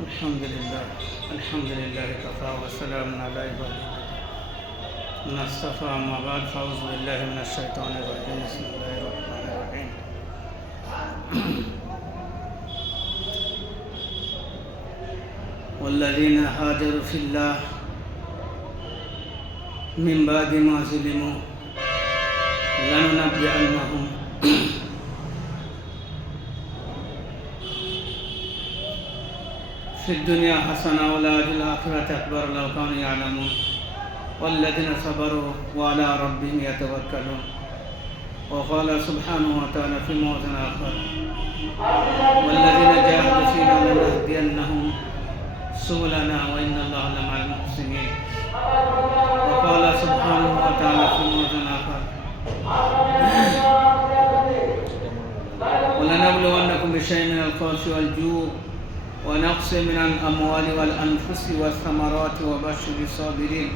الحمد لله كفى وسلام على عباده الذين اصطفى أما بعد فأعوذ بالله من الشيطان الرجيم بسم الله الرحمن الرحيم والذين هاجروا في الله من بعد ما ظلموا لننبئنهم في الدنيا حسنة والأجر الآخرة أكبر لو كانوا يعلمون والذين صبروا وعلى ربهم يتوكلون وقال سبحانه وتعالى في موضع آخر والذين جاهدوا فينا لنهدينهم سبلنا وإن الله لمع المحسنين وقال سبحانه وتعالى في موضع آخر ولنبلونكم بشيء من الخوف والجوع ونقص من الأموال والأنفس والثمرات وبشر الصابرين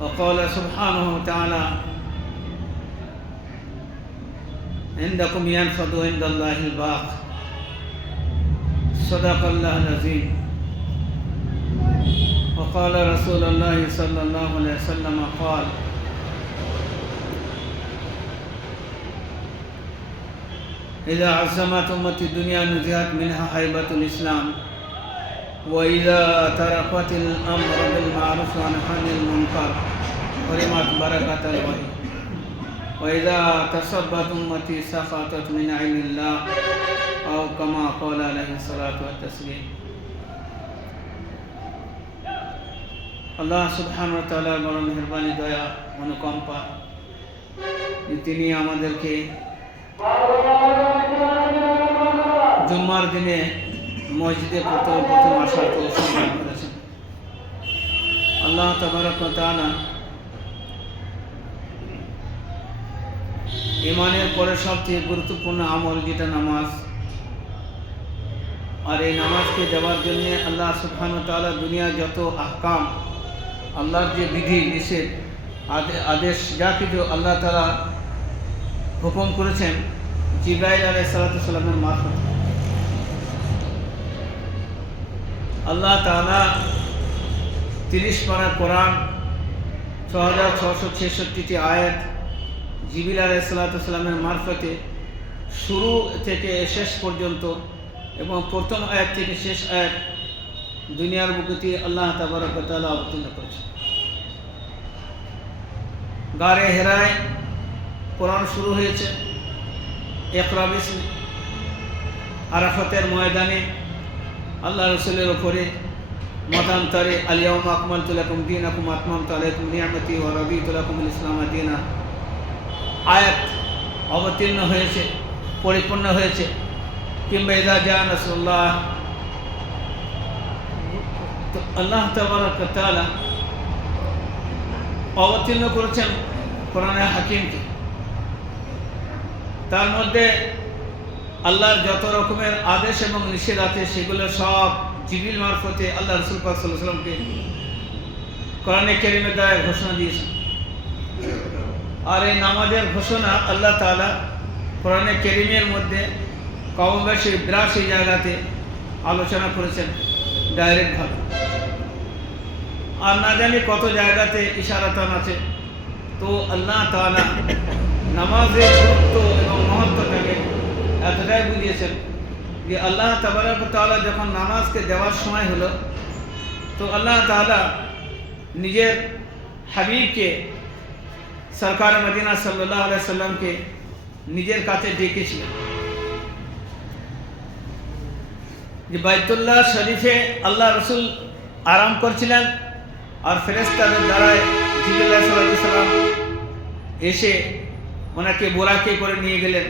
وقال سبحانه وتعالى عندكم ينفض عند الله الباق صدق الله العظيم وقال رسول الله صلى الله عليه وسلم قال إذا عزمت أمتي الدنيا نزهت منها هيبة الإسلام وإذا تركت الأمر بالمعروف ونهى عن المنكر حرمت بركة الوحي وإذا تسبت أمتي سقطت من عين الله أو كما قال عليه الصلاة والتسليم আল্লাহ সুবহানাহু ওয়া তাআলার বড় মেহেরবানি দয়া অনুকম্পা তিনি আমাদেরকে জুম্মার দিনে মসজিদে প্রথম আসার তৌফিক দান করেছেন। আল্লাহ তাবারক ওয়া তাআলা ঈমানের পরে সবচেয়ে গুরুত্বপূর্ণ আমল যেটা নামাজ, আর এই নামাজকে দেওয়ার জন্য আল্লাহ সুবহানাহু ওয়া তাআলা দুনিয়ার যত আহকাম, আল্লাহর যে বিধি নিষেধ আদেশ যা কিছু আল্লাহ তাআলা হুকুম করেছেন জিবরাইল আলাইহিস সালামের মারফত আল্লাহ তাআলা 30 পারা কোরআন 6666টি আয়াত জিবরাইল আলাইহিস সালামের মারফতে শুরু থেকে শেষ পর্যন্ত এবং প্রথম আয়াত থেকে শেষ আয়াত দুনিয়ার বুকে আল্লাহ তাবারক ওয়া তাআলা অবতীর্ণ করেছেন। গারে হেরায় কোরআন শুরু হয়েছে, ইকরা বিসমি, আরাফাতের ময়দানে আল্লাহ রাসূলের উপরে মতান্তরে আল ইয়াউমা আকমালতু লাকুম দীনাকুম ওয়া আতমামতু আলাইকুম নি'মাতি ওয়া রাদিতু লাকুমুল ইসলাম দীনা আয়াত অবতীর্ণ হয়েছে, পরিপূর্ণ হয়েছে। কিংবা ইযা জা নাসরুল্লাহ, তো আল্লাহ তাবারক ওয়া তাআলা অবতীর্ণ করেছেন কোরআনে হাকিমকে। তার মধ্যে আল্লাহর যত রকমের আদেশ এবং নিষেধ আছে সেগুলো সব জিবরিল মারফতে আল্লাহ রাসূল পাক সাল্লাল্লাহু আলাইহি ওয়াসাল্লামকে কোরআনে কারীমের দ্বারা ঘোষণা দিয়েছেন। আর এই নামাজের ঘোষণা আল্লাহ তাআলা কোরআনে কারীমের মধ্যে কম বেশি 82 জায়গাতে আলোচনা করেছেন ডাইরেক্ট ভাবে, আর না জানি কত জায়গাতে ইশারাতান আছে। তো আল্লাহ তাআলা নামাজের গুরুত্ব এবং মহত্বটাকে এতটাই বুঝিয়েছেন যে আল্লাহ তাবারক ওয়া তাআলা যখন নামাজকে দেওয়ার সময় হলো, তো আল্লাহ তাআলা নিজের হাবিবকে সরকার মদিনা সাল্লাল্লাহু আলাইহি সাল্লামকে নিজের কাছে ডেকেছিলেন যে বাইতুল্লাহ শরীফে আল্লাহ রসুল আরাম করছিলেন, আর ফেরেশতাদের দ্বারায় জিবরিল আলাইহিস সালাম এসে ওনাকে বোরাকে করে নিয়ে গেলেন।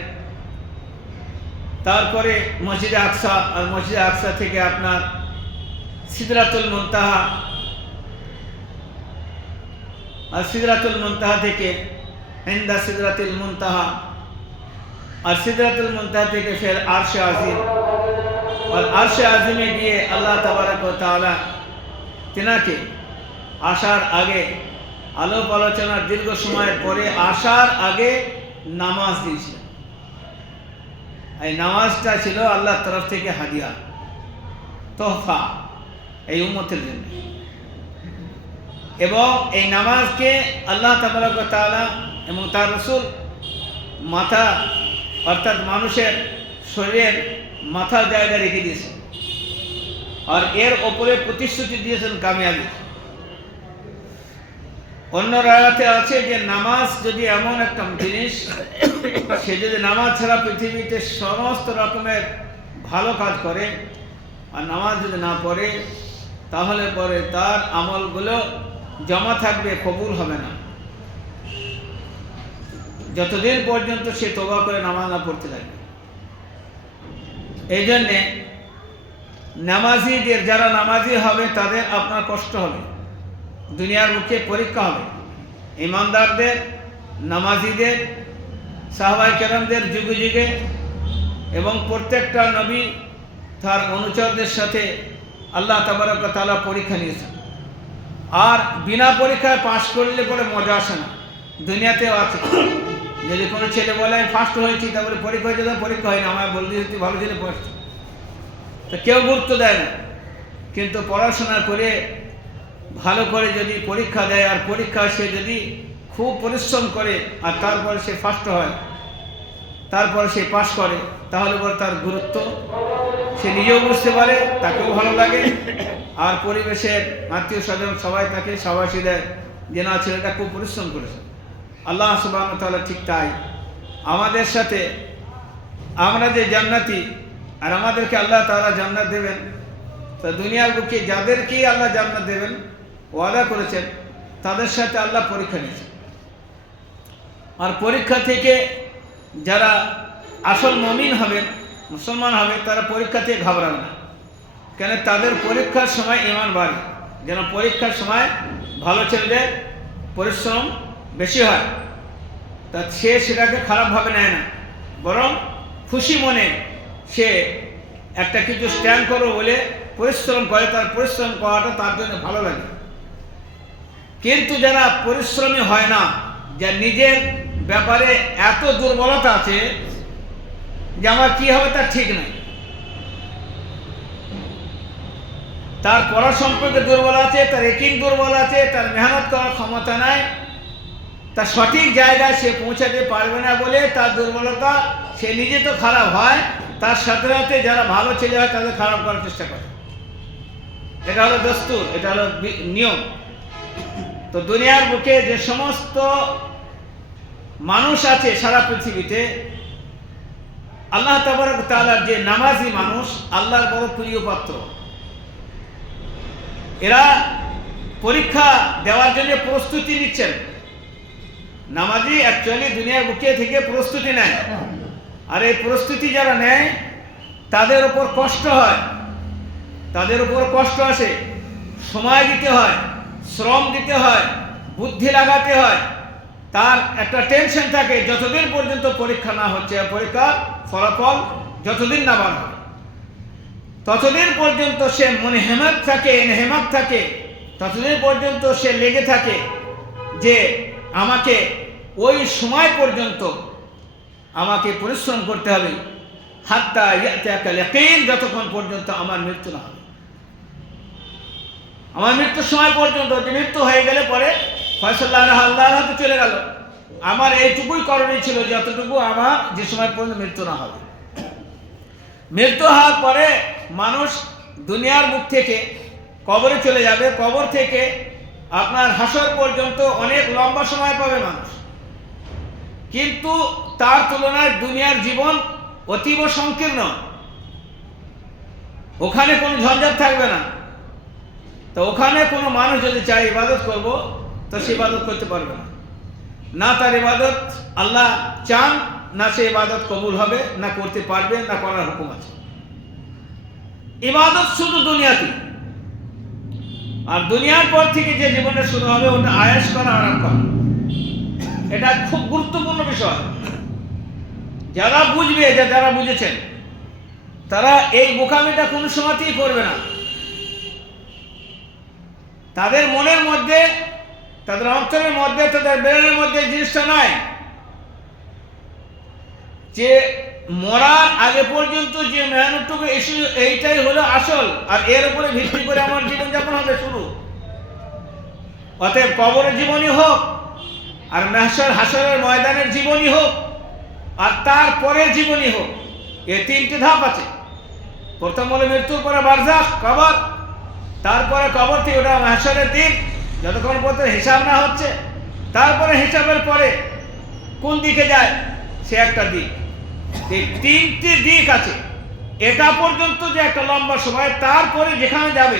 তারপরে মসজিদে আকসা, আর মসজিদে আকসা থেকে আপনার সিদরাতুল মুনতাহা, আর সিদরাতুল মুনতাহা থেকে ইনদা সিদরাতুল মুনতাহা, আর সিদরাতুল মুনতাহা থেকে ফের আরশে আজিম, আর আরশে আজিমে গিয়ে আল্লাহ তাবারক ওয়া তাআলা তিনাকে আসার আগে আলোপ আলোচনার দীর্ঘ সময়ের পরে আসার আগে নামাজ দিয়েছিলেন। এই নামাজটা ছিল আল্লাহর তরফ থেকে হাদিয়া, তোহফা এই উম্মতের জন্য। এবং এই নামাজকে আল্লাহ তাবারক ওয়া তাআলা এবং তার রাসূল মাথা অর্থাৎ মানুষের শরীরের মাথার জায়গায় রেখে দিয়েছেন, আর এর ওপরে প্রতিশ্রুতি দিয়েছেন কামিয়াবি। অন্য রায়াতে আছে যে নামাজ যদি এমন একটা জিনিস, সে যদি নামাজ ছাড়া পৃথিবীতে সমস্ত রকমের ভালো কাজ করে আর নামাজ যদি না পড়ে, তাহলে পরে তার আমলগুলো জমা থাকবে, কবুল হবে না, যতদিন পর্যন্ত সে তওবা করে নামাজ না পড়তে লাগবে। এই জন্যে নামাজিদের, যারা নামাজি হবে তাদের আপনার কষ্ট হবে, দুনিয়ার মুখে পরীক্ষা হবে। ইমানদারদের, নামাজিদের, সাহাবায়ে কেরামদের যুগে যুগে এবং প্রত্যেকটা নবী তার অনুচরদের সাথে আল্লাহ তাবারক ওয়া তাআলা পরীক্ষা নিয়েছেন। আর বিনা পরীক্ষায় পাশ করলে পরে মজা আসে না। দুনিয়াতেও আছে, যদি কোনো ছেলে বলে আমি ফার্স্ট হয়েছি, তারপরে পরীক্ষা হয়েছে, তো পরীক্ষা হয় না, আমায় বলতে তুই ভালো ছেলে পড়ছে, তো কেউ গুরুত্ব দেয় না। কিন্তু পড়াশোনা করে ভালো করে যদি পরীক্ষা দেয়, আর পরীক্ষা সে যদি খুব পরিশ্রম করে আর তারপরে সে ফার্স্ট হয়, তারপরে সে পাশ করে, তাহলে পরে তার গুরুত্ব সে নিজেও বুঝতে পারে, তাকেও ভালো লাগে, আর পরিবেশের আত্মীয় স্বজন সবাই তাকে সাবাসী দেয় যে না, ছেলেটা খুব পরিশ্রম করেছে। আল্লাহ সুবহানাহু ওয়া তাআলা ঠিক তাই আমাদের সাথে, আমরা যে জান্নাতি আর আমাদেরকে আল্লাহ তাআলা জান্নাত দেবেন, তো দুনিয়ার বুকে যাদেরকেই আল্লাহ জান্নাত দেবেন ওয়াদা করেছেন, তাদের সাথে আল্লাহ পরীক্ষা নিয়েছেন। আর পরীক্ষা থেকে যারা আসল মুমিন হবেন, মুসলমান হবে, তারা পরীক্ষা থেকে ঘাবড়াবে না, কেন তাদের পরীক্ষার সময় ঈমান বাড়ে। যেন পরীক্ষার সময় ভালো ছেলেদের পরিশ্রম বেশি হয়, তা সে সেটাকে খারাপভাবে নেয় না, বরং খুশি মনে সে একটা কিছু স্ট্যান্ড করো বলে পরিশ্রম করে, তার পরিশ্রম করাটা তার জন্য ভালো লাগে। কিন্তু যারা পরিশ্রমী হয় না, যা নিজের ব্যাপারে এত দুর্বলতা আছে যে আমার কি হবে তার ঠিক নাই, তার পড়া সম্পর্কে দুর্বল আছে, তার একিন দুর্বল আছে, তার মেহনত করার ক্ষমতা নাই, তার সঠিক জায়গায় সে পৌঁছাতে পারবে না বলে তার দুর্বলতা, সে নিজে তো খারাপ হয়, তার সাথে সাথে যারা ভালো ছেলে হয় তাদের খারাপ করার চেষ্টা করে। এটা হলো দস্তুর, এটা হলো নিয়ম। তো দুনিয়ার বুকে যে সমস্ত মানুষ আছে সারা পৃথিবীতে, আল্লাহ তাবারক ওয়া তাআলার যে নামাজি মানুষ, আল্লাহর বড় প্রিয় পাত্র। এরা পরীক্ষা দেওয়ার জন্য প্রস্তুতি নিচ্ছেন। নামাজি অ্যাকচুয়ালি দুনিয়ার বুকে থেকে প্রস্তুতি নেয়, আর এই প্রস্তুতি যারা নেয় তাদের উপর কষ্ট হয়, তাদের উপর কষ্ট আসে, সময় দিতে হয়, শ্রম দিতে হয়, বুদ্ধি লাগাতে হয়, তার একটা টেনশন থাকে যতদিন পর্যন্ত পরীক্ষা না হচ্ছে, পরীক্ষার ফলাফল যতদিন না বার হয় ততদিন পর্যন্ত সে মনে হেমাত থাকে, নেহেমাত থাকে, ততদিন পর্যন্ত সে লেগে থাকে যে আমাকে ওই সময় পর্যন্ত আমাকে পরিশ্রম করতে হবে, হাত্তা ইয়াতিয়াকাল ইয়াকিন, যতক্ষণ পর্যন্ত আমার মৃত্যু না হবে। আমার মৃত্যুর সময় পর্যন্ত, যে মৃত্যু হয়ে গেলে পরে ফয়সালা আল্লাহর হাতে চলে গেল, আমার এইটুকুই করণীয় ছিল, যতটুকু আমার যে সময় পর্যন্ত মৃত্যু না হবে। মৃত্যু হওয়ার পরে মানুষ দুনিয়ার মুখ থেকে কবরে চলে যাবে, কবর থেকে আপনার হাসর পর্যন্ত অনেক লম্বা সময় পাবে মানুষ, কিন্তু তার তুলনায় দুনিয়ার জীবন অতীব সংকীর্ণ। ওখানে কোনো ঝঞ্ঝাট থাকবে না, তো ওখানে কোনো মানুষ যদি চায় ইবাদত করব, তো সে ইবাদত করতে পারবে না, না তার ইবাদত আল্লাহ চান, না সে ইবাদত কবুল হবে, না করতে পারবে, না করার হুকুম আছে। ইবাদত শুধু দুনিয়াতে, আর দুনিয়ার পর থেকে যে জীবনে শুরু হবে ওটা আয়েশ করা, আরাম করা। এটা খুব গুরুত্বপূর্ণ বিষয়। যারা বুঝবে, যারা বুঝেছেন, তারা এই বোকামিটা কোনো সময়তেই করবে না। তাদের মনের মধ্যে, তাদের অন্তরের মধ্যে, তাদের ব্রেনের মধ্যে জিনিসটা নয় যে মরার আগে পর্যন্ত যে মেহনতটুকু এইটাই হলো আসল, আর এর উপরে ভিত্তি করে আমার জীবনযাপন হবে শুরু। অতএব কবরের জীবনই হোক, আর মাহশর হাসরের ময়দানের জীবনই হোক, আর তারপরের জীবনই হোক, এ তিনটি ধাপ আছে। প্রথম হলো মৃত্যুর পরে বারজাখ কবর, তারপরে কবর থেকে ওটা মাহশরের দিন, যতক্ষণ পর্যন্ত হিসাব না হচ্ছে, তারপরে হিসাবের পরে কোন দিকে যায় সে একটা দিক। এই তিনটি দিক আছে। এটা পর্যন্ত যে একটা লম্বা সময়, তারপরে যেখানে যাবে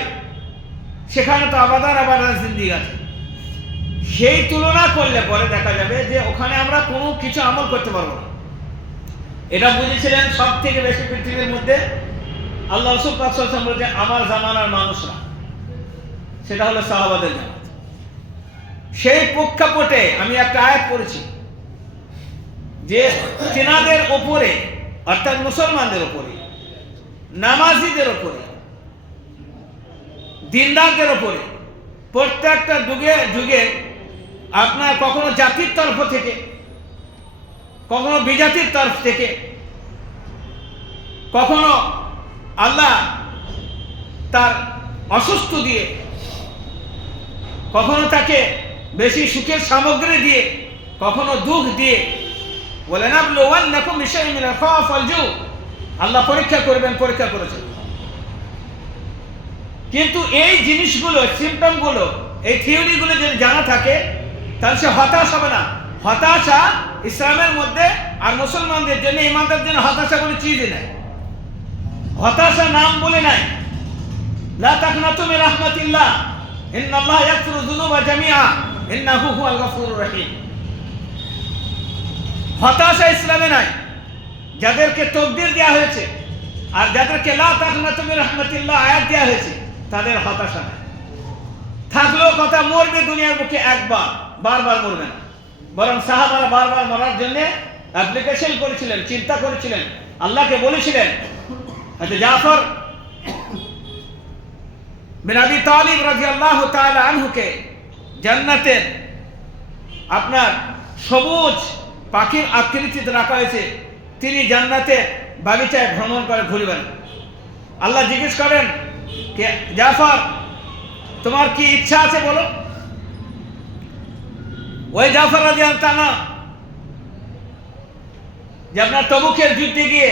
সেখানে তো আবাদান আবাদান জিন্দেগি আছে। সেই তুলনা করলে পরে দেখা যাবে যে ওখানে আমরা কোনো কিছু আমল করতে পারবো না। এটা বুঝেছিলেন সব থেকে বেশি পৃথিবীর মধ্যে আল্লাহ রাসূল পাক সাল্লাল্লাহু আলাইহি ওয়াসাল্লাম বলেছেন আমার জামানার মানুষরা, সেটা হলো সাহাবাদের জামাত। সেই প্রেক্ষাপটে আমি একটা আয়াত পড়েছি যে তিনাদের ওপরে, অর্থাৎ মুসলমানদের ওপরে, নামাজিদের ওপরে, দিনদারদের ওপরে প্রত্যেকটা যুগে যুগে আপনার কখনো জাতির তরফ থেকে, কখনো বিজাতির তরফ থেকে, কখনো আল্লাহ তার অসুস্থ দিয়ে, কখনো তাকে বেশি সুখের সামগ্রী দিয়ে, কখনো দুঃখ দিয়ে, বলেন আল্লাহ পরীক্ষা করবেন, পরীক্ষা করেছেন। কিন্তু এই জিনিসগুলো, সিম্পটমগুলো, এই থিওরিগুলো যদি জানা থাকে তাহলে সে হতাশ হবে না। হতাশা ইসলামের মধ্যে আর মুসলমানদের জন্য, ইমানদের জন্য হতাশা কোনো চিজই নাই। হতাশা নাম বলে নাই। লা তাকনাতু মিন রাহমাতিল্লাহ ইন্নাল্লাহা ইয়াগফিরু যুনুবা জামিআ ইন্নাহু হুয়াল গফুরুর রহিম। হতাশা ইসলামে নাই। যাদেরকে তাকদীর দেওয়া হয়েছে আর যাদেরকে লা তাকনাতু মিন রাহমাতিল্লাহ আয়াত দেওয়া হয়েছে, তাদের হতাশা নাই। থাকলেও কথা মরবে দুনিয়ার বুকে একবার, বারবার মরবে না। বরং সাহাবারা বারবার মরার জন্য অ্যাপ্লিকেশন করেছিলেন, চিন্তা করেছিলেন, আল্লাহকে বলেছিলেন। জাফর বিন আবি তালিব রাদিয়াল্লাহু তাআলা আনহুকে জান্নাতের আপনার সবুজ পাখির আকৃতিতে রাখা হয়েছে। তিনি জান্নাতের বাগিচায় ভ্রমণ করে ঘুরবেন। আল্লাহ জিজ্ঞেস করেন, কে জাফর, তোমার কি ইচ্ছা আছে বলো? ওই জাফর রাদিয়াল্লাহু তাআলা যে আপনার তবুকের যুদ্ধে গিয়ে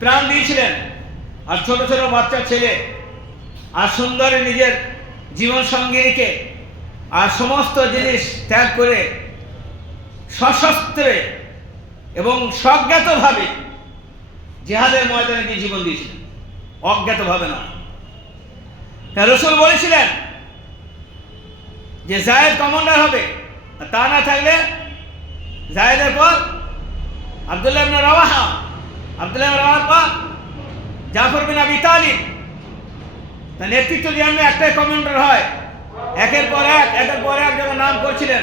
প্রাণ দিয়েছিলেন, আর ছোট ছোট বাচ্চা ছেলে আর সুন্দরী নিজের জীবন সঙ্গিনীকে আর সমস্ত জিনিস ত্যাগ করে সশস্ত্রে এবং স্বজ্ঞাতভাবে জিহাদের ময়দানে গিয়ে জীবন দিয়েছিলেন, অজ্ঞাতভাবে না। রাসূল বলেছিলেন যে যায়েদ কমান্ডার হবে, তা না থাকলে যায়েদের পর আব্দুল্লাহ ইবনে রাওয়াহা, আব্দুল্লাহ ইবনে রাওয়াহার পর জাফর বিন আবি তালিব। তার নেতৃত্ব দিয়ে একটাই কমান্ডার হয়, একের পর এক যখন নাম করছিলেন,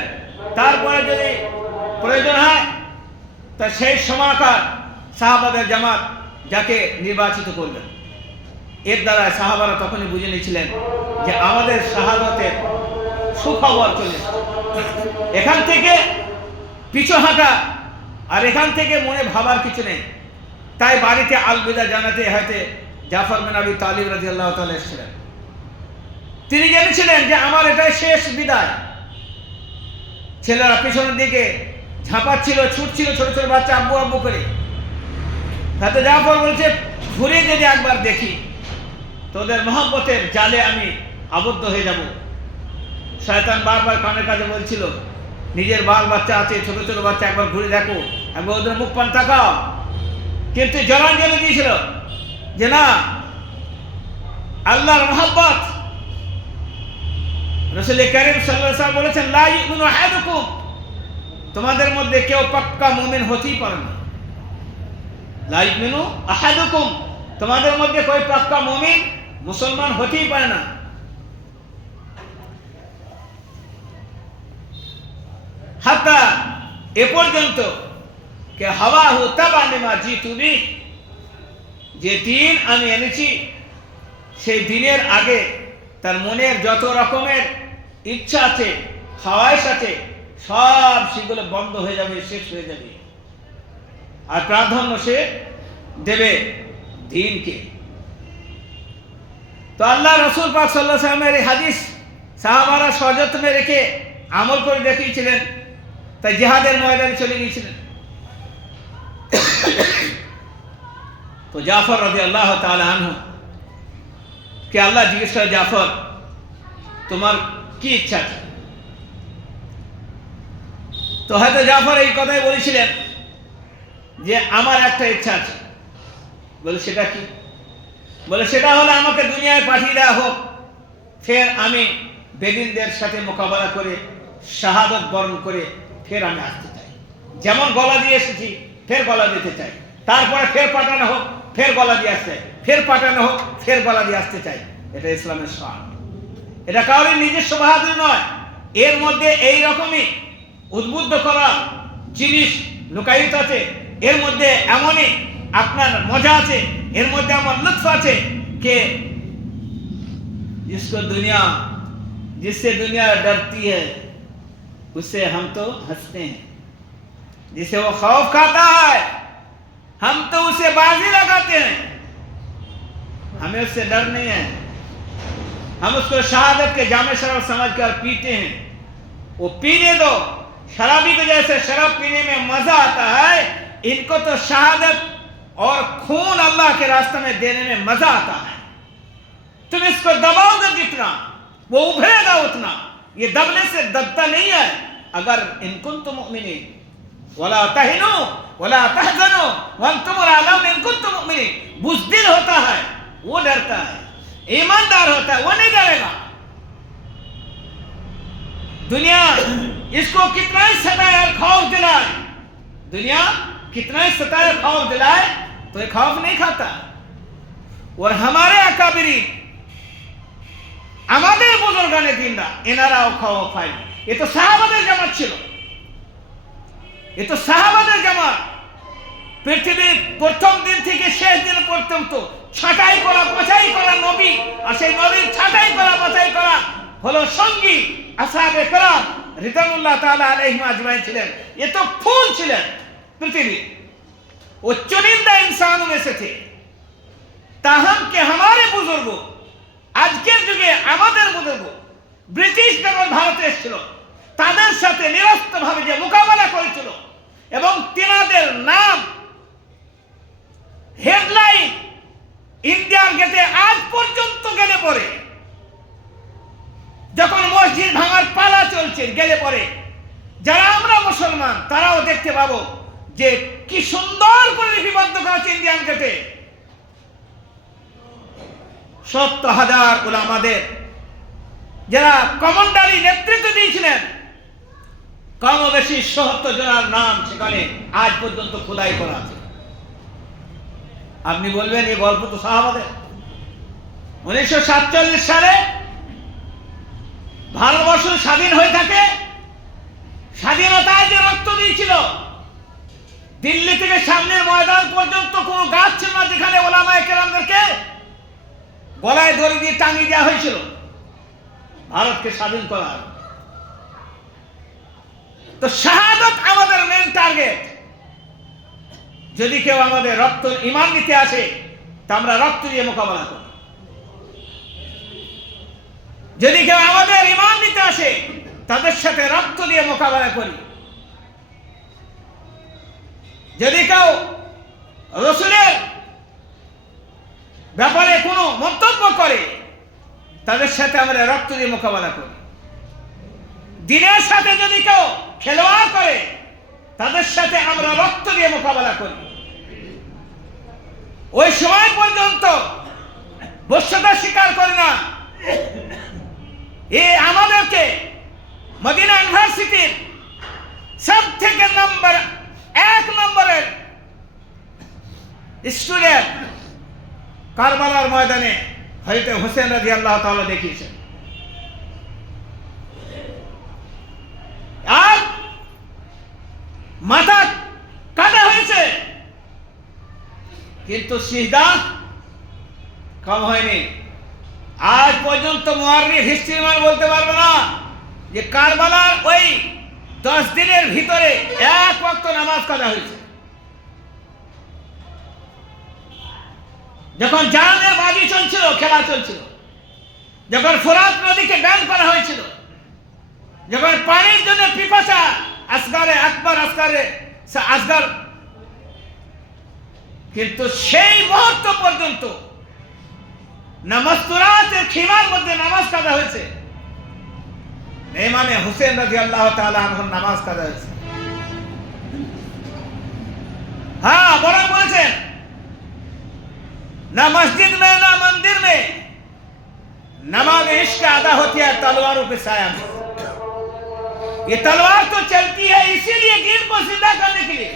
তারপরে যদি প্রয়োজন হয় তা সেই সময়কার সাহাবাদের জামাত যাকে নির্বাচিত করবেন। এর দ্বারা সাহাবারা তখনই বুঝে নিয়েছিলেন যে আমাদের শাহাদাতের সুখবর চলে এসেছে। এখান থেকে পিছু হাঁটা আর এখান থেকে মনে ভাবার কিছু নেই। তাই বাড়িতে আলবিদা জানাতে হয়তো জাফর বিন আবি তালিব রাদিয়াল্লাহু তাআলা এসেছিলেন। তিনি জেনেছিলেন যে আমার এটাই শেষ বিদায়। ছেলেরা পিছনের দিকে ঝাঁপাচ্ছিল, ছুটছিল, ছোট ছোট বাচ্চা আব্বু আব্বু করে। তাতে জাফর বলছে, ঘুরে যদি একবার দেখি তোদের মহব্বতের জালে আমি আবদ্ধ হয়ে যাব। শয়তান বারবার কানের কাছে বলছিল, নিজের বাল বাচ্চা আছে, ছোট ছোট বাচ্চা, একবার ঘুরে দেখো, একবার ওদের মুখ পান তাকাও। কিন্তু জলাঞ্জলি দিয়েছিল যে না, আল্লাহর মহব্বত। রাসূল কারীম সাল্লাল্লাহু আলাইহি ওয়াসাল্লাম বলেছেন, লা ইউমিনু আহাদুকুম, তোমাদের মধ্যে কেউ পাক্কা মুমিন হতেই পারে না। লা ইউমিনু আহাদুকুম, তোমাদের মধ্যে কেউ পাক্কা মুমিন মুসলমান হতেই পারে না। হাত্তা এ পর্যন্ত কে হাওয়াহু তাবানি মা জিতুবি, যে দিন আমি এনেছি সেই দিনের আগে তার মনের যত রকমের ইচ্ছা আছে, খাওয়াইশ আছে, সব সেগুলো বন্ধ হয়ে যাবে, শেষ হয়ে যাবে। আর প্রাধান্য সে দেবে দ্বীনকে। তো আল্লাহ রসুল পাক সাল্লাল্লাহু আলাইহি ওয়াসাল্লামের এই হাদিস সাহাবারা সযত্নে রেখে আমল করে দেখিয়েছিলেন, তাই জিহাদের ময়দানে চলে গিয়েছিলেন। তো জাফর রাদিয়াল্লাহু তাআলা আনহু কে আল্লাহ জিজ্ঞেস করে, জাফর তোমার কি ইচ্ছা আছে? তো হয়তো জাফর এই কথাই বলেছিলেন যে আমার একটা ইচ্ছা আছে। বলে সেটা কি? বলে সেটা হলো আমাকে দুনিয়ায় পাঠিয়ে দেওয়া হোক, ফের আমি বেদিনদের সাথে মোকাবেলা করে শাহাদত বরণ করে ফের আমি আসতে চাই। যেমন গলা দিয়ে এসেছি ফের গলা দিতে চাই, তারপরে ফের পাঠানো হোক ফের গলা দিয়ে আসতে চাই, ফের পাঠানো হোক ফের গলা দিয়ে আসতে চাই। এটা ইসলামের শান, এটা কারোর নিজস্ব বাহাদুরি নয়। এর মধ্যে এই রকমই উদ্বুদ্ধ করা জিনিস লুকায়িত আছে, এর মধ্যে এমনই আপনার মজা আছে, এর মধ্যে এমন লুৎফ আছে कि जिसको दुनिया जिससे दुनिया डरती है उससे हम तो हंसते हैं, जिसे वो खौफ खाता है हम तो उसे बाजी लगाते हैं। हमें उससे डर नहीं है, हम उसको शहादत के जामे शराब समझ कर पीते हैं। वो पीने दो, शराबी को जैसे शराब पीने में मजा आता है, इनको तो शहादत और खून अल्लाह के रास्ते में देने में मजा आता है। तुम इसको दबाओगे जितना वो उभरेगा उतना, ये दबने से दबता नहीं है। अगर इन कुंतुम मुमिनीन वला तहिनु वला तहजनु वअंतुमुल आलौन इन कुंतुम मुमिनीन, बुज़दिल होता है वो डरता है, ईमानदार होता है वो नहीं डरेगा। दुनिया इसको कितना ही सताए और खौफ दिलाए, दुनिया कितना ही सताए खौफ दिलाए तो ये खौफ नहीं खाता। और हमारे अकाबिरी আমাদের বুজুর্গানে দিনরা এনারাও খওয়া পায়। এ তো সাহাবাদের জামাত ছিল, এ তো সাহাবাদের জামাত। পৃথিবীর প্রথম দিন থেকে শেষ দিন পর্যন্ত ছাঁটাই করা বাছাই করা নবী, আর সেই নবীর ছাঁটাই করা বাছাই করা হলো সঙ্গী আসহাবে কেরাম রিদওয়ানুল্লাহ তাআলা আলাইহিম আজমাইন ছিলেন। এ তো ফুল ছিলেন পৃথিবী, वो चुनिंदा इंसानों में से थे। ताहम के हमारे बुजुर्ग আজকের যুগে আমাদের বুজুর্গ ব্রিটিশ যখন ভারতে এসেছিল তাদের সাথে নিরস্তভাবে যে মোকাবেলা করেছিল, এবং তিনাদের নাম হেডলাইন ইন্ডিয়ান গেটে আজ পর্যন্ত গেলে পরে, যখন মসজিদ ভাঙার পালা চলছে গেলে পরে যারা আমরা মুসলমান তারাও দেখতে পাবো যে কি সুন্দর করে লিপিবদ্ধ করা আছে ইন্ডিয়ান গেটে। 70,000 উলামাদের যারা কমান্ডারি নেতৃত্ব দিয়েছিলেন, কম বেশি 70 জনের নাম সেখানে আজ পর্যন্ত খোদাই করা আছে। আপনি বলবেন এই গল্প তো সাহাবাদের। 1947 সালে ভারতবর্ষ স্বাধীন হয়ে থাকে, স্বাধীনতায় যে রক্ত দিয়েছিল, দিল্লি থেকে সামনের ময়দান পর্যন্ত কোনো গাছ ছিল না যেখানে ওলামায়ে কেরামদেরকে গলায় দড়ি দিয়ে টাঙিয়ে দেওয়া হয়েছিল ভারতকে স্বাধীন করার। তো শাহাদাত আমাদের মেন টার্গেট। যদি কেউ আমাদের রক্ত ঈমান নিতে আসে তা আমরা রক্ত দিয়ে মোকাবেলা করি। যদি কেউ আমাদের ঈমান নিতে আসে তাদের সাথে রক্ত দিয়ে মোকাবেলা করি। যদি কেউ রাসূলের ব্যাপারে কোনো মন্তব্য করে তাদের সাথে আমরা রক্ত দিয়ে মোকাবেলা করি। দিনের সাথে যদি কেউ খেলোয়াড় করে তাদের সাথে আমরা রক্ত দিয়ে মোকাবেলা করি। ওই সময় পর্যন্ত বশ্যতা স্বীকার করি না। এ আমাদেরকে মদিনা ইউনিভার্সিটির সব থেকে এক নম্বরের স্টুডেন্ট কারবালার ময়দানে হযরত হোসেন রাদিয়াল্লাহু তাআলা দেখিয়েছেন। আর মাথা কাটা হয়েছে কিন্তু সিজদা কম হয়নি। আজ পর্যন্ত মুআররিখ হিস্ট্রিম্যান বলতে পারবে না যে কারবালার ওই 10 দিনের ভিতরে এক ওয়াক্ত নামাজ কাজা হয়েছে। যখন জাহানের বাজি চলছিল, খেলা চলছিল, যখন ফোরাত নদীকে ব্যান করা হয়েছিল, যখন পানির জন্য পিপাসা আসগারে আকবর আসগার, কিন্তু সেই মুহূর্ত পর্যন্ত নামাজের খিমার মধ্যে নামাজ কাজা হয়েছে। ইমামে হুসেন রাদিয়াল্লাহু তাআলা আনহুর নামাজ কাজা হয়েছে। हाँ बड़ा बोले ना मस्जिद में ना मंदिर में नमाज इश्क अदा होती है तलवारों पे साया में। ये तलवार तो चलती है इसीलिए दीन को जिंदा करने के लिए,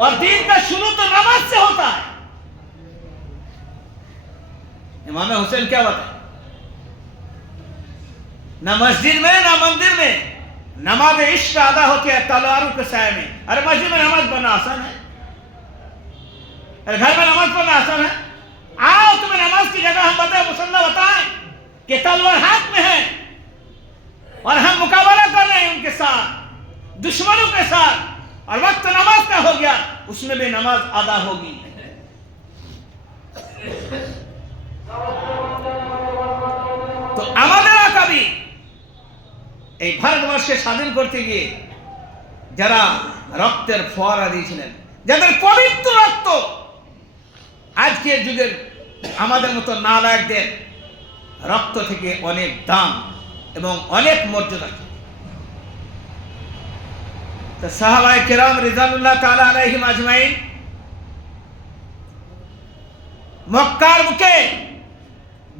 और दीन का शुरू तो नमाज से होता है। इमाम हुसैन क्या बताए, ना मस्जिद में ना मंदिर में नमाज इश्क अदा होती है तलवारों के साए में। अरे मस्जिद में नमाज पढ़ना आसान है, अरे घर में नमाज पढ़ना आसान है। आओ तुम्हें नमाज की जगह हम बताएं, मुसल्ला बताएं कि तलवार हाथ में है और हम मुकाबला कर रहे हैं उनके साथ, दुश्मनों के साथ, और वक्त नमाज का हो गया, उसमें भी नमाज अदा होगी। तो আমাদের আকাবি এই ভারতবর্ষকে স্বাধীন করতে গিয়ে যারা রক্তের ফোয়ারা দিয়েছিলেন, যাদের পবিত্র রক্ত আজকের যুগের আমাদের মতো নালায়কদের রক্ত থেকে অনেক দাম এবং অনেক মর্যাদা। তো সাহাবায়ে কেরাম রিজওয়ানুল্লাহ তাআলা আলাইহিম আজমাইন মক্কার বুকে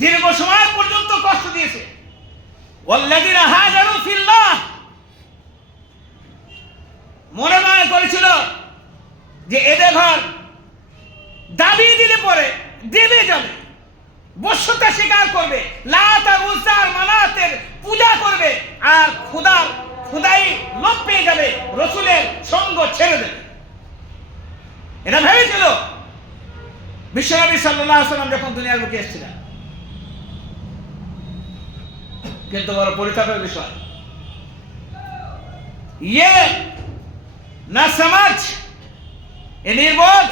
দীর্ঘ সময় পর্যন্ত কষ্ট দিয়েছে। ওয়াল্লাযিনা হাজারু ফিল্লাহ, মনে মনে করেছিল যে এদের ঘর দাবি দিলে পরে দেবে যাবে, বশ্যতা স্বীকার করবে, লাত আর উজ্জা আর মানাতের পূজা করবে, আর খুদাই লোপ পেয়ে যাবে, রসুলের সঙ্গ ছেড়ে দেবে। এটা ভেবেছিল বিশ্বনবী সাল্লাল্লাহু আলাইহি ওয়াসাল্লাম যখন দুনিয়ার বুকে এসেছিলেন। কিন্তু বড় পরিতাপের বিষয়, ये না সমাজ, এ নির্বোধ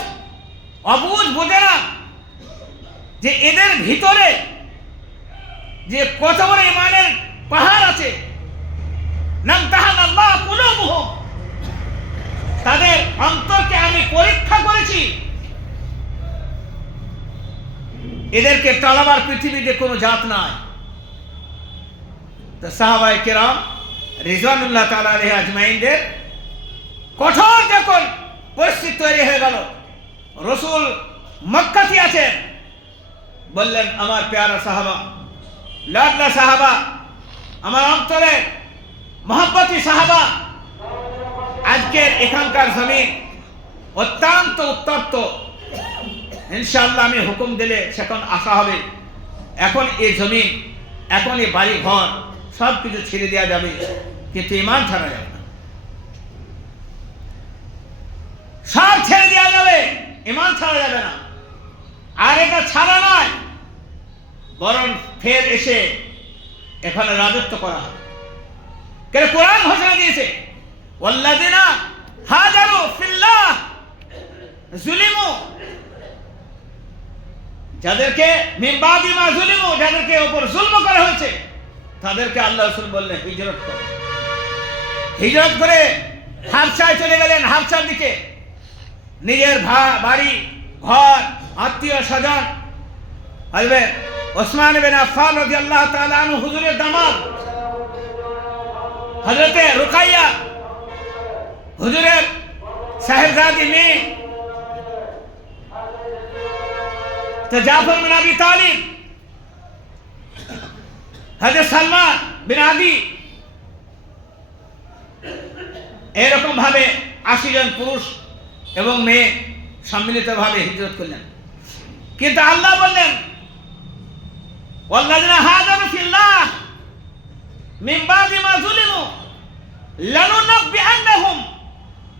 অবুঝ বোঝে না যে এদের ভিতরে যে কত বড় ইমানের পাহাড় আছে। নামতাহান আল্লাহ কুলুবুহুম, তাদের অন্তরকে আমি পরীক্ষা করেছি। এদেরকে টালাবার পৃথিবীতে কোনো জাত নাই। তো সাহাবায়ে কেরাম রিজওয়ানুল্লাহ তাআলা আলাইহি আজমাইনদের কঠোর যখন পরিস্থিতি তৈরি হয়ে গেল, রসুল মক্কাতে আছেন, বললেন আমার প্যারা সাহাবা, লাডলা সাহাবা, আমার অন্তরে মহব্বতী সাহাবা, আজকের এখানকার জমিন অত্যন্ত উত্তপ্ত। ইনশাআল্লাহ আমি হুকুম দিলে সেখানে আসা হবে। এখন এই জমিন, এখন এই বাড়ি ঘর সব কিছু ছেড়ে দেওয়া যাবে, কিন্তু ঈমান ছাড়া যাবে না। সব ছেড়ে দেওয়া যাবে, ঈমান ছাড়া যাবে না। আর এটা ছাড়া নয়, বরং ফের এসে এখানে রাজত্ব করা হবে। কেন কোরআন ঘোষণা দিয়েছে, ওয়াল্লাযিনা হাজারু ফিল্লাহ যুলিমু, যাদেরকে মিন বাদি মা যুলিমু, যাদেরকে উপর জুলম করা হয়েছে, তাদেরকে আল্লাহ রাসূল বললেন হিজরত করো। হিজরত করে হাবশায় চলে গেলেন, হাবশার দিকে। নিজের বাড়ি ঘর, আত্মীয় স্বজন, হযরত ওসমান বিন আফফান রাদিয়াল্লাহু তাআলা আনহু হুজুরের দামাদ, হযরত রুকাইয়া হুজুরের সাহেবজাদি মেয়ে, তো জাফর বিন আবি তালিব, হযরত সালমান বিন আদি, এরকম ভাবে ৮০ জন পুরুষ এবং মেয়ে সম্মিলিতভাবে হিজরত করলেন। কিন্তু আল্লাহ বললেন, ওয়াল্লাযিনা হাজারু ফিল্লাহ মিন বাদি মা যুলিমু লানুনাব্বিআন্নাহুম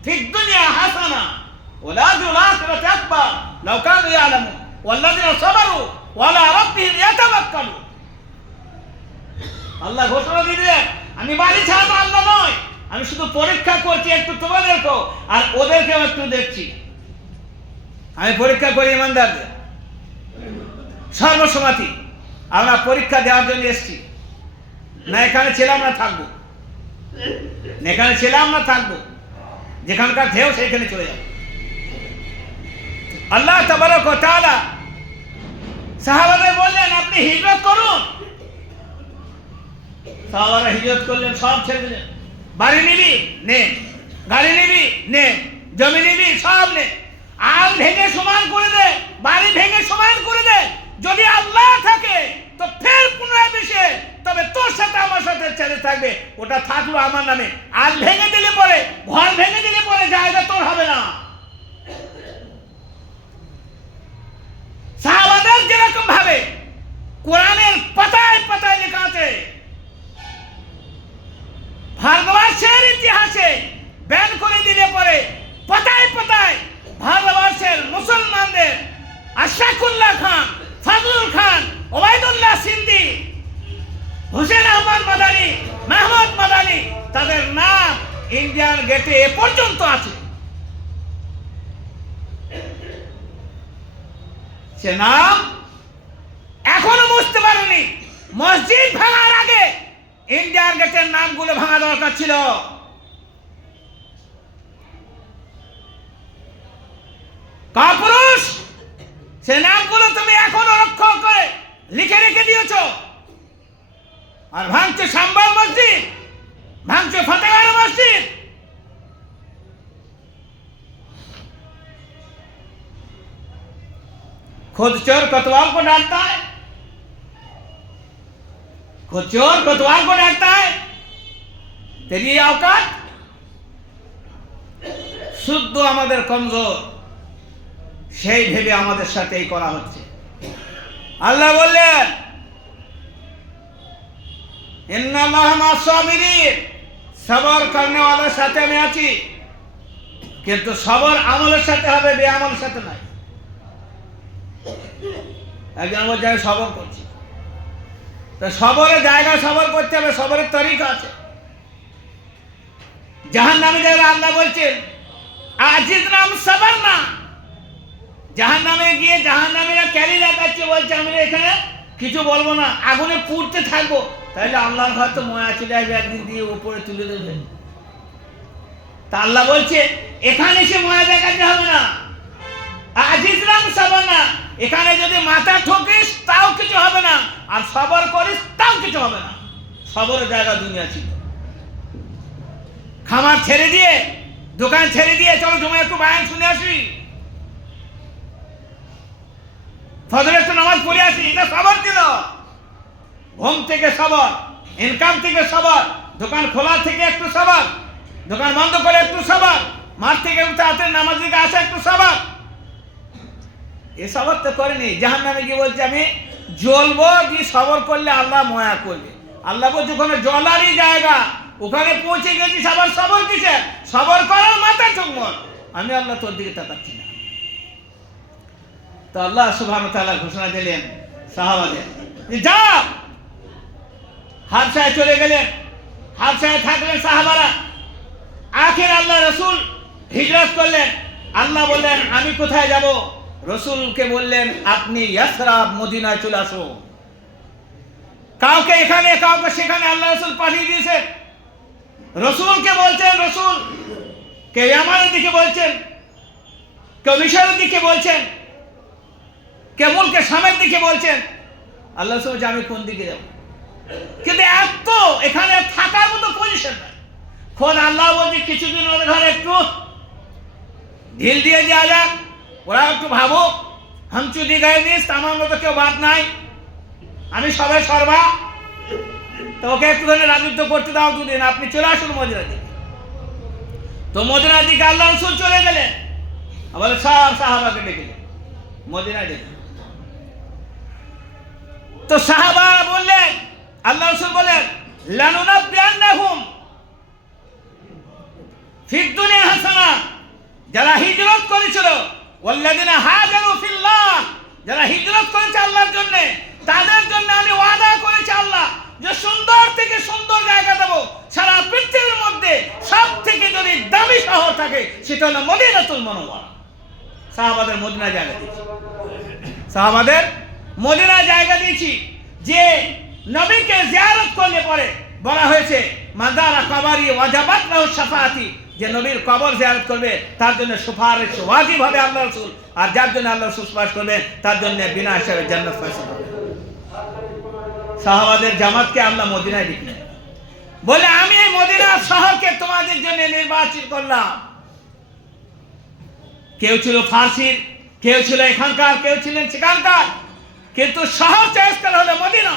ফিদ দুনিয়া হাসানা ওয়া লাযুল আখিরাতি আকবার লাউ কানু ইয়ালামুন ওয়াল্লাযিনা সাবারু ওয়া আলা রাব্বিহিম ইয়াতাওয়াক্কালুন। আল্লাহ ঘোষণা দিলেন, আমি বাড়ি ছাড়া আল্লাহ নয়, আমি শুধু পরীক্ষা করছি একটু তোমাদেরকেও আর ওদেরকেও একটু দেখছি। আমি পরীক্ষা করি ইমানদারদের, সর্বসম্মতি। আমরা পরীক্ষা দেওয়ার জন্য এসেছি, না এখানে ছিলাম না থাকবো, এখানে ছিলাম না থাকবো, যেখানকার ঢেউ সেখানে চলে যাবো। আল্লাহ তাবারক ওয়া তাআলা সাহাবাদের বললেন আপনি হিজরত করুন। সাহাবারা হিজরত করলেন, সব ছেড়ে দিলেন। বাড়ি নিবি নে, গাড়ি নিবি নে, জমি নিবি সব নে, আল ভেঙে সমান করে দে, বাড়ি ভেঙে সমান করে দে। যদি আল্লাহ থাকে তো ফের পুনরায় বেশে, তবে তোর সাথে আমার সাথে ছেড়ে থাকবে, ওটা থাকলো আমার নামে। আল ভেঙে দিলে পরে, ঘর ভেঙে দিলে পরে জায়গা তোর হবে না। সাহাবাদের যেরকম ভাবে কোরআনের পাতায় পাতায় লেখা আছে, ভারতবর্ষের ইতিহাসে ব্যান করে দিলে পরে পাতায় পাতায় ভারতবর্ষের মুসলমানদের আশরাফুল্লাহ খান, ফজলুল খান, ওবায়দুল্লাহ সিন্ধি, হোসেন আহমদ মাদানী, মাহমুদ মাদানী, তাদের নাম ইন্ডিয়ান গেটে এ পর্যন্ত আছে। সে নাম এখনো বুঝতে পারেনি। মসজিদ ভাঙার আগে ইন্ডিয়ান গেটের নামগুলো ভাঙা দরকার ছিল। কাপুরুষ, সে নামগুলো তুমি এখনো রক্ষা করে লিখে রেখে দিয়েছ, আর ভাঙছো শাম্বার মসজিদ, ভাঙছো ফতেগড় মসজিদ। खुद चोर कोतवाल को डांटता है, खुद चोर कोतवाल को डांटता है। तेरी ये औकात? শুদ্ধ আমাদের কমজোর, সেই ভেবে আমাদের সাথেই করা হচ্ছে। আল্লাহ বললেন ইন্নাল্লাহা মা'আস সাবিরিন, সবর করনে ওয়ালার সাথে আমি আছি, কিন্তু সবর আমলের সাথে হবে, বেআমলের সাথে নয়। একজন বলছে আমি সবর করছি, তো সবরের জায়গা সবর করতে হবে, সবরের তরিকা আছে। জাহান্নামীদের আল্লাহ বলছেন আজিজ নাম সবর না। জাহান্নামে গিয়ে জাহান্নামীরা ক্যালি লাগাচ্ছে, বলছে আমি এখানে কিছু বলবো না, আগুনে পুড়তে থাকবো। তাহলে আল্লাহর হয়তো ময়া চলে আসবে, একদিন দিয়ে উপরে তুলে দেবেন। তা আল্লাহ বলছে এখানে সে ময়া দেখাতে হবে না, আজিজ নাম সবর না। এখানে যদি মাথা ঠকিস তাও কিছু হবে না, আর সবর করিস তাও কিছু হবে না। সবরের জায়গা দুনিয়া ছিল। খামার ছেড়ে দিয়ে, দোকান ছেড়ে দিয়ে চলো জমা একটু বায়ান শুনে আসি, ফজরের একটু নামাজ পড়ে আসি, এটা সবর ছিল। ঘুম থেকে সবর, ইনকাম থেকে সবর, দোকান খোলা থেকে একটু সবর, দোকান বন্ধ করে একটু সবর, মাঠ থেকে উঠে নামাজ দিকে আসা একটু সবর। এ সবর তো করেনি। জাহান্নামে গিয়ে বলছে আমি জ্বলবো, যে সবর করলে আল্লাহ ময়া করবে। আল্লাহ বলছে ওখানে জ্বলারই জায়গা, ওখানে পৌঁছে গেছি, সবার সবর কিসে? সবর করার মাথা চুম্বন। আমি আল্লাহ তোর দিকে তাকাচ্ছি না। তো আল্লাহ সুবহানাহু ওয়া তাআলা ঘোষণা দিলেন সাহাবাদের, যাও। হাবশায় চলে গেলেন, হাবশায় থাকলেন সাহাবারা। আখির আল্লাহ রসুল হিজরত করলেন। আল্লাহ বললেন আমি কোথায় যাব? রসুলকে বললেন আপনি ইয়াসরাব, মদিনায় চলে আসো। কাউকে এখানে, কাউকে সেখানে আল্লাহ রসুল পাঠিয়ে দিয়েছেন। রসুলকে বলছেন, রসুল কে ইয়ামানের দিকে বলছেন, কেউ মিশরের দিকে বলছেন, কে মুলকে শামের দিকে বলছেন। আল্লাহ রসুল বলছে আমি কোন দিকে যাব? কিন্তু এত এখানে থাকার মতো পজিশন নাই। খোদ আল্লাহ বলছে কিছুদিন ওদের ঘরে একটু ঢিল দিয়ে দেওয়া যাক, ওরা একটু ভাবুক, হামচুদি গায়ে দিস, আমার মতো কেউ বাদ নাই, আমি সবাই সর্বা, তো ওকে একটুখানি রাজত্ব করতে দাও দুদিন, আপনি চলে আসুন মদিনার দিকে। তো মদিনার দিকে আল্লাহ রসুল চলে গেলেন, আবার সব সাহাবাকে ডেকেলেন মদিনায় ডেকে। তো সাহাবা বললেন, আল্লাহ রসুল বলেন লানুনাব্বিআন্নাহুম ফিদ দুনিয়া হাসানা, যারা হিজরত করেছিল, ওয়াল্লাযিনা হাজারু ফিল্লাহ, যারা হিজরত করেছে আল্লাহর জন্য, তাদের জন্য আমি ওয়াদা করেছি আল্লাহ যে সুন্দর থেকে সুন্দর জায়গা দেব। সারা পৃথিবীর মধ্যে সব থেকে যদি দামি শহর থাকে সেটা হলো মদিনাতুল মুনাওয়ারা। সাহাবাদের মদিনা জায়গা দিয়েছে, সাহাবাদের মদিনা জায়গা দিয়েছি যে নবীকে জিয়ারত করলে পরে বলা হয়েছে মাদারা কবরি ওয়াজাবাত লাহু শাফাআতি, যে নবীর কবর জিয়ারত করবে তার জন্য সুপারিশ ওয়াজিব হবে আল্লাহর রাসূল, আর যার জন্য আল্লাহর রাসূল সুপারিশ করবে তার জন্য বিনা হিসাবে জান্নাত ফয়সালা হবে। সাহাবাদের জামাতকে আল্লাহ মদিনায় দিলেন, বলে আমি এই মদিনা শহরকে তোমাদের জন্য নির্বাচিত করলাম। কেউ ছিল ফার্সির, কেউ ছিল এখানকার, কেউ ছিলেন সেখানকার, কিন্তু শহর চয়েস করা হলো মদিনা।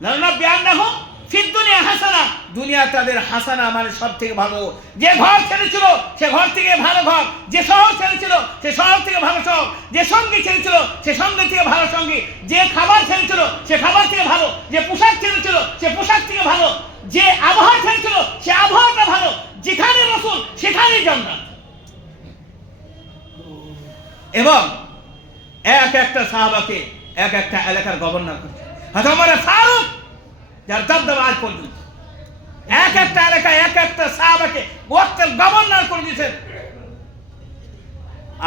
লানুনাব্বিয়ান্নাহুম ফিদ দুনিয়া হাসানা, দুনিয়া তাদের হাসানা মানে সব থেকে ভালো। যে ঘর ছেড়েছিল সে ঘর থেকে ভালো ঘর, যে শহর ছেড়েছিল সে শহর থেকে ভালো শহর, যে সঙ্গী ছেড়েছিল সে সঙ্গী থেকে ভালো সঙ্গী, যে খাবার ছেড়েছিল সে খাবার থেকে ভালো, যে পোশাক ছেড়েছিল সে পোশাক থেকে ভালো, যে আবহাওয়া ছেড়েছিল সে আবহাওয়াটা ভালো। যেখানে রাসূল সেখানেই জান্নাত। এবং এক একটা সাহাবাকে এক একটা এলাকার গভর্নর করছে। হযরত ওমর ফারুক যার দবদবা আজ পর্যন্ত এক একটা এলাকায় এক একটা সাহাবাকে ওয়াক্তের গভর্নর করে দিয়েছেন।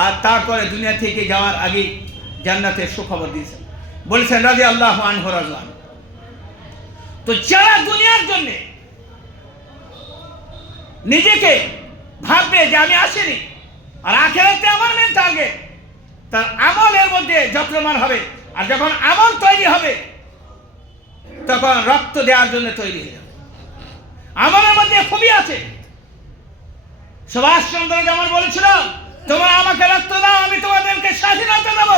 আর তারপরে দুনিয়া থেকে যাওয়ার আগে জান্নাতের সুখবর দিয়েছেন, বলেছেন রাদিয়াল্লাহু আনহু রাজওয়ান। তো যারা দুনিয়ার জন্য নিজেকে ভাববে যে আমি আসিনি আর আখিরাতে আমার মেন টার্গেট, তার আমলের মধ্যে যত্নবান হবে। আর যখন আমল তৈরি হবে তখন রক্ত দেওয়ার জন্য তৈরি হয়ে যাবে। আমলের মধ্যে খুবই আছে। সুভাষচন্দ্র যেমন বলেছিল, তোমরা আমাকে রক্ত দাও, আমি তোমাদেরকে স্বাধীনতা দেব।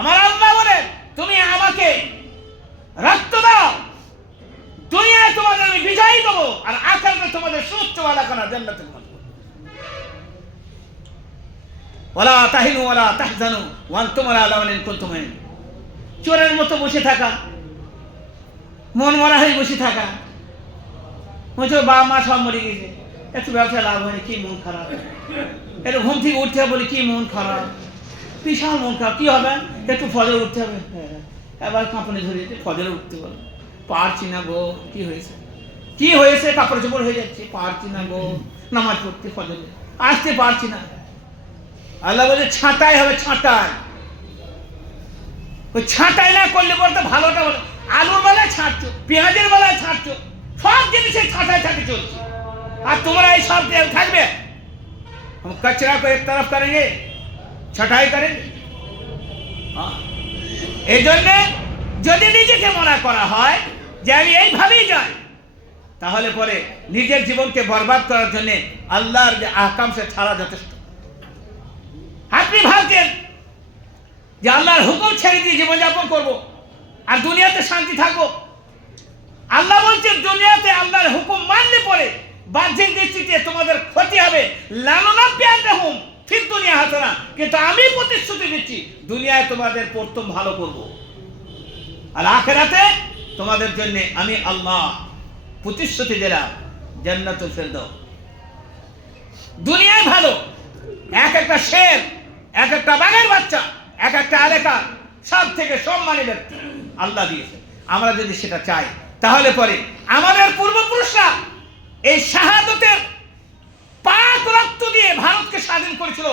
আমার আল্লাহ বলে, তুমি আমাকে রক্ত দাও, দুনিয়ায় তোমাদের আমি বিজয়ী দেবো, আর আখিরাতে তোমাদের সুচ্চ আলাকানা জান্নাতে পৌঁছাবো। ওয়ালা তাহিনু ওয়ালা তাহজানু ওয়া আনতুম আলা আলামিন কুনতুম। চোরের মতো বসে থাকা, মন মরা হয়ে বসে থাকা, বলছো বাবা মা সব মরে গেছে, একটু ব্যবসা লাভ হয়নি, কি মন খারাপ। একটু ঘুম থেকে উঠতে হবে, বলি কি মন খারাপ, বিশাল মন খারাপ। কি হবে? একটু ফজরে উঠতে হবে, এবার কাঁপনে ধরিয়েছে, ফজরে উঠতে বলে, পারছি না গো। কি হয়েছে? কি হয়েছে? কাপড় চোপড় হয়ে যাচ্ছে, পারছি না গো নামাজ পড়তে, ফজরে আসতে পারছি না। আল্লাহ বলে ছাঁটাই হবে, ছাঁটাই। ওই ছাঁটাই না করলে বলতে ভালোটা বলে, আলুর বেলায় ছাঁটছো, পেঁয়াজের বেলায় ছাঁটছো, সব জিনিসের ছাঁটাই ছাঁটি চলছে। আর তোমরা এই সব থাকবে, কচরা को एक तरफ करेंगे, छटाई करेंगे। এই জন্য যদি নিজেকে মনে করা হয় যে আমি এইভাবেই যাই, তাহলে পরে নিজের জীবনকে বরবাদ করার জন্য আল্লাহর যে আহকাম সে ছাড়া যথেষ্ট। আপনি ভাবছেন যে আল্লাহর হুকুম ছেড়ে দিয়ে জীবনযাপন করবো আর দুনিয়াতে শান্তি থাকবো। আল্লাহ বলছেন দুনিয়াতে আল্লাহর হুকুম মানলে পরে বাহ্যিক দৃষ্টিতে তোমাদের ক্ষতি হবে। লানুনাব্বিয়ান্নাহুম ফিদ দুনিয়া হাসানা, কিন্তু আমি প্রতিশ্রুতি দিচ্ছি দুনিয়ায় তোমাদের প্রথম ভালো করব, আর আখিরাতে তোমাদের জন্য আমি আল্লাহ প্রতিশ্রুতি দিলাম জান্নাতুল ফিরদাউস। দুনিয়ায় ভালো, এক একটা শের, এক একটা বাঘের বাচ্চা, এক একটা এলাকা সব থেকে সম্মানী ব্যক্তি আল্লাহ দিয়েছে। আমরা যদি সেটা চাই তাহলে পরে আমাদের পূর্বপুরুষরা এই শাহাদাতের পাক রক্ত দিয়ে ভারতকে স্বাধীন করেছিল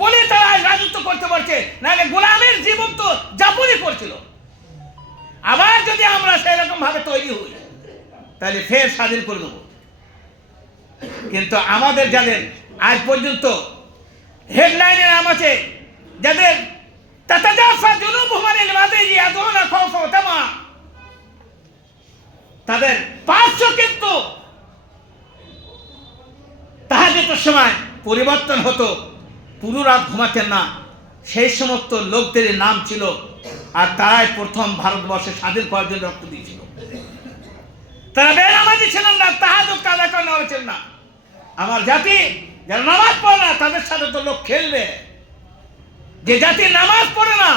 বলে তারা রাজত্ব করতে পারছে, নাহলে গোলামের জীবন তো যাপনই করছিল। আবার যদি আমরা সেরকম ভাবে তৈরি হই তাহলে ফের স্বাধীন করে দেব। কিন্তু আমাদের যাদের আজ পর্যন্ত হেডলাইনের নাম আছে, যাদের তাতাজাফা জুনুবুহুম আনিল মাদাজি ইয়াদউনা খাওফা ওয়া তামা, তাদের পার্শ্ব কিন্তু তাহাজ্জুদের সময় পরিবর্তন হতো, পুরো রাত ঘুমাতেন না, সেই সমস্ত লোকদের নাম ছিল। আর তারাই প্রথম ভারতবর্ষে স্বাধীন করার জন্য রক্ত দিয়েছিল। তারা বেনামাজি ছিলেন না, তাহাজ্জুদ কাজা করেন না। আমার জাতি যারা নামাজ পড়ে না তাদের সাথে তো লোক খেলবে। যে জাতি নামাজ পড়ে না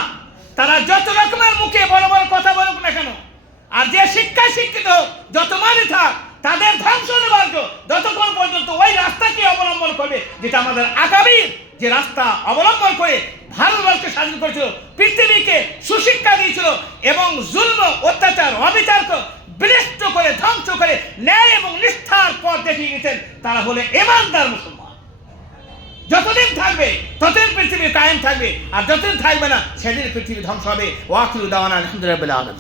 তারা যত রকমের মুখে বড় বড় কথা বলুক না কেন, আর যে শিক্ষায় শিক্ষিত যত মানে থাক, তাদের ধ্বংস অনিবার্য যতক্ষণ পর্যন্ত ওই রাস্তাকে অবলম্বন করবে যেটা আমাদের আগামীর যে রাস্তা অবলম্বন করে ভারতবর্ষকে স্বাধীন করেছিল, পৃথিবীকে সুশিক্ষা দিয়েছিল এবং জুলম অত্যাচার অবিচারকে বিনষ্ট করে ধ্বংস করে ন্যায় এবং নিষ্ঠার পথ দেখিয়ে গেছেন, তারা হলে ঈমানদার মুসলমান। যতদিন থাকবে থাকবে ততদিন পৃথিবী কায়েম থাকবে, আর যতদিন থাকবে না সেদিন পৃথিবী ধ্বংস হবে। ওয়া আখিরু দাওয়ানা আলহামদুলিল্লাহি রাব্বিল আলামিন।